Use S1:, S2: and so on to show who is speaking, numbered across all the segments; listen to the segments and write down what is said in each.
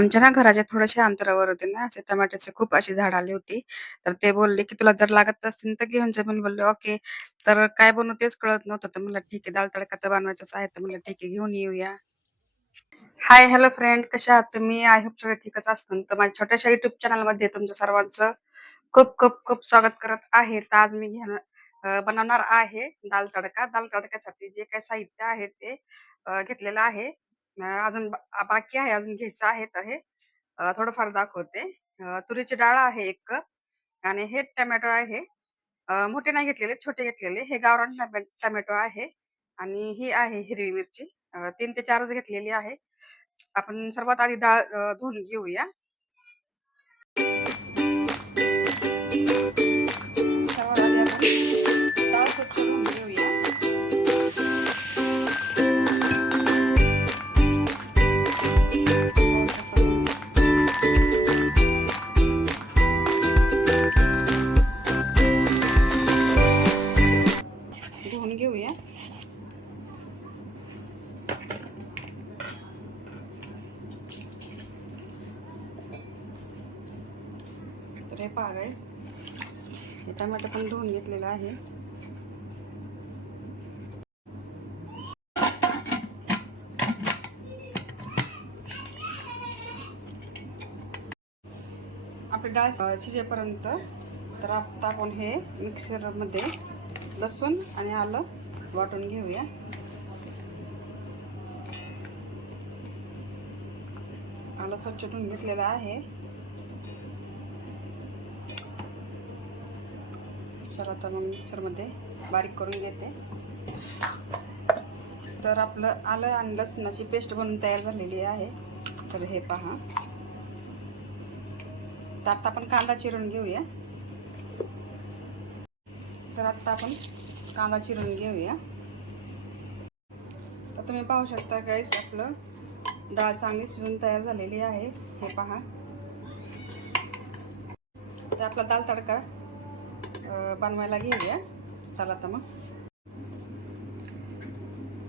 S1: आमच्या ना घराच्या थोड्याशा अंतरावर होते ना असे टमाट्याचे खूप अशी झाड आले होती. तर ते बोलले, की "तुला जर लागत असतील तर घेऊन जा." मी बोलले, "ओके." तर काय बनवू तेच कळत नव्हतं. तर म्हणलं, "ठीक आहे, दाल तडका तर बनवायचाच आहे." तर म्हणलं, "ठीक आहे, घेऊन येऊया." हाय, हॅलो फ्रेंड कशा आहात तुम्ही? आय होप सगळं ठीकच असतं तर माझ्या छोट्याशा युट्यूब चॅनलमध्ये तुमच्या सर्वांचं खूप, खूप, खूप स्वागत करत आहे. तर आज मी घेणार बनवणार आहे दाल तडका. दाल तडक्यासाठी जे काही साहित्य आहे ते घेतलेलं आहे. अ, अजून बा बाकी आहे, अजून घ्यायचं आहे. तर हे अ, थोडंफार दाखवते. अ, तुरीची डाळ आहे 1 कप आणि हे टोमॅटो आहे. अ, मोठे नाही घेतलेले, छोटे घेतलेले. हे गावरान टमॅ टोमॅटो आहे आणि ही आहे हिरवी मिरची. अ, 3 ते 4च घेतलेली आहे. आपण सर्वात आधी डाळ अ, धुवून घेऊया. हे पण धुवून घेतलेलं आहे. आपली डाळ शिजेपर्यंत तर आता आपण हे मिक्सरमध्ये लसूण आणि आलं वाटून घेऊया. आलं स्वच्छ धुवून घेतलेलं आहे. चला आता मग मिक्सरमध्ये बारीक करून घेते. तर आपलं आलं आणि लसणाची पेस्ट बनवून तयार झालेली आहे. तर हे पहा. तर आत्ता आपण कांदा चिरून घेऊया. तर आत्ता आपण कांदा चिरून घेऊया. तर तुम्ही पाहू शकता गाईस आपलं डाळ चांगली शिजून तयार झालेली आहे. हे पहा. तर आपला दाल तडका बनवायला घेऊया. चला तर मग.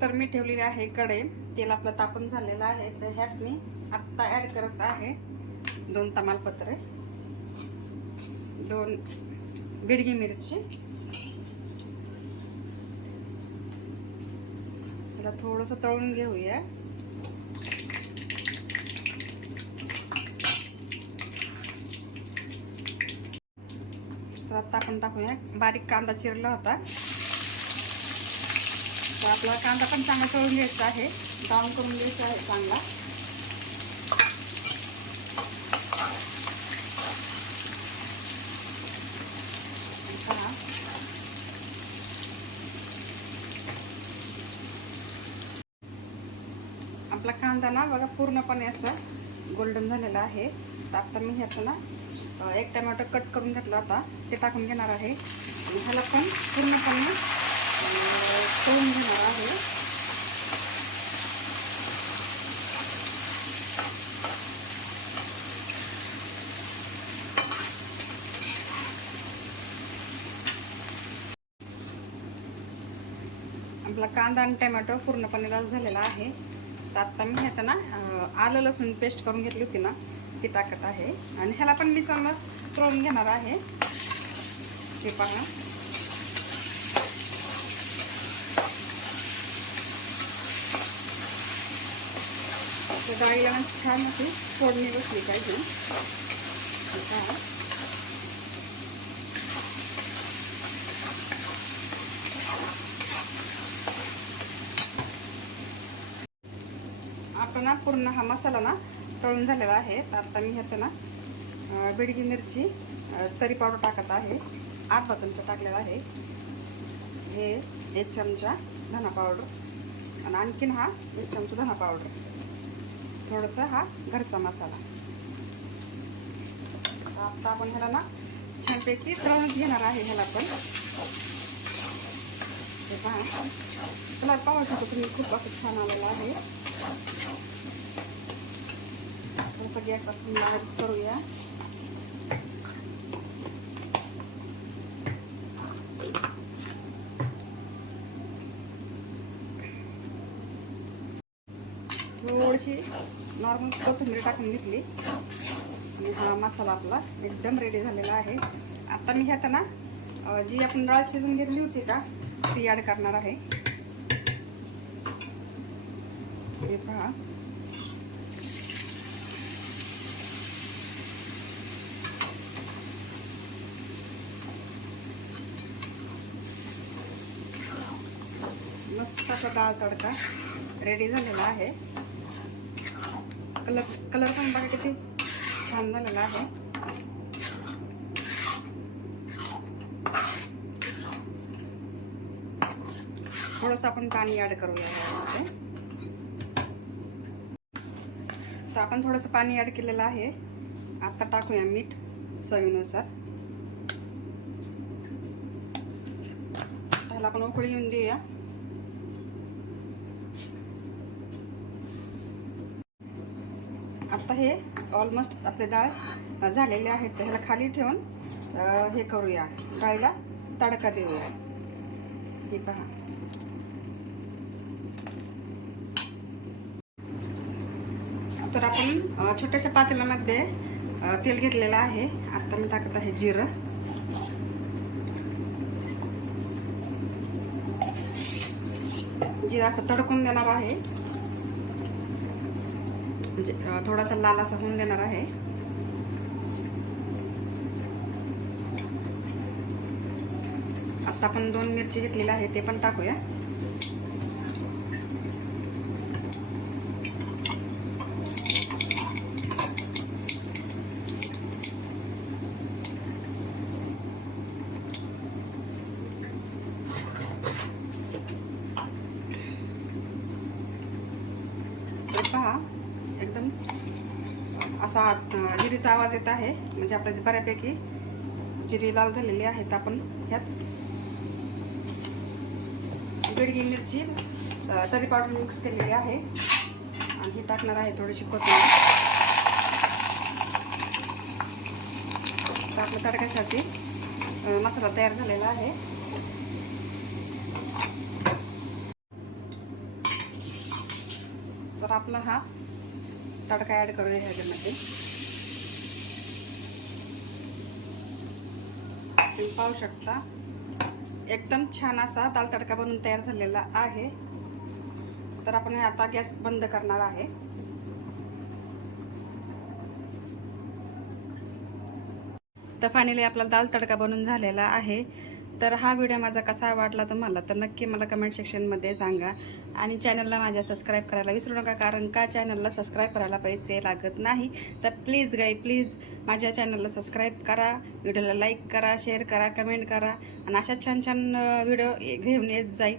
S1: तर मी ठेवलेली आहे कढई. तेल आपलं तापून झालेलं आहे. तर ह्यात मी आत्ता ॲड करत आहे दोन तमालपत्रे, दोन बिडगी मिरची, त्याला थोडंसं तळून घेऊया. तर आता आपण टाकूया बारीक कांदा चिरला होता. तर आपला कांदा पण चांगला तळून घ्यायचा आहे. डाऊन करून घ्यायचा आहे चांगला. आपला कांदा ना बघा पूर्णपणे असं गोल्डन झालेला आहे. तर आता मी ह्याचं ना एक टमॅटो कट करून घेतला होता ते टाकून घेणार आहे. आणि ह्याला पण पूर्णपणे तळून घेणार आहे. आपला कांदा आणि टमॅटो पूर्णपणे लाल झालेला आहे. तर आत्ता मी ह्यात ना आलं लसूण पेस्ट करून घेतली होती ना. ती टाकत आहे. आणि ह्याला पण मी चांगलं तळून घेणार आहे. हे पहा. डाळीला छान अशी फोडणी बसली पाहिजे. आपण पूर्ण हा मसाला ना तळून झालेला आहे. आता मी ह्याचं ना बिडगी मिरची तरी पावडर टाकत आहे. अर्धा चमचा टाकलेला आहे. हे एक चमचा धना पावडर आणि आणखीन हा एक चमचा धना पावडर. थोडंसं हा घरचा मसाला. तर आता आपण ह्याला ना छानपैकी तळून घेणार आहे ह्याला पण. हे पहा. कलर पाहू शकतो तुम्ही खूप असं छान आलेलं आहे. थोडंसं आपण करूया. थोडीशी नॉर्मल कोथिंबीर टाकून घेतली. आणि हा मसाला आपला एकदम रेडी झालेला आहे. आता मी ह्यात ना जी आपण डाळ शिजून घेतली होती का ती ॲड करणार आहे. हे पहा. मस्त असा डाळ तडका रेडी झालेला आहे. कलर कलर पण बघा किती छान झालेला आहे. थोडंसं आपण पाणी ॲड करूया तर आपण थोडंसं पाणी ॲड केलेलं आहे. आता टाकूया मीठ चवीनुसार. त्याला आपण उकळी येऊन देऊया. आत्ता हे ऑलमोस्ट आपले डाळ झालेले आहेत. तर ह्याला खाली ठेवून हे करूया. डाळीला तडका देऊया. हे पहा. तर आपण छोट्याशा पातेल्यामध्ये तेल घेतलेलं आहे. आत्ता मी टाकत आहे जिरं. जिराचं तडकून देणार आहे. म्हणजे थोडासा लाल असा होऊन देणार आहे. आता आपण दोन मिरची घेतलेली आहे ते पण टाकूया तर पहा एकदम असा जिरीचा आवाज येत आहे. म्हणजे आपल्या बऱ्यापैकी जिरी लाल झालेली आहे तर आपण ह्यात बेडगी मिरची तरी पावडर मिक्स केलेली आहे. आणि ही टाकणार आहे थोडीशी कोथिंबीर. आपल्या तडक्यासाठी मसाला तयार झालेला आहे. तर आपला हा तडका ॲड करूया ह्याच्यामध्ये म्हणजे? तुम्ही पाहू शकता एकदम छान असा दाल तडका बनवून तयार झालेला आहे. तर आपण आता गॅस बंद करणार आहे. तर फायनली आपला दाल तडका बनून झालेला आहे. तर हा व्हिडिओ माझा कसा वाटला तुम्हाला? तर नक्की मला कमेंट सेक्शनमध्ये सांगा. आणि चॅनलला माझ्या सबस्क्राईब करायला विसरू नका कारण का चॅनलला सबस्क्राईब करायला पैसे लागत नाही? तर प्लीज गाई प्लीज माझ्या चॅनलला सबस्क्राईब करा व्हिडिओला लाईक करा शेअर करा कमेंट करा. आणि अशा छान छान व्हिडिओ घेऊन येत जाईल.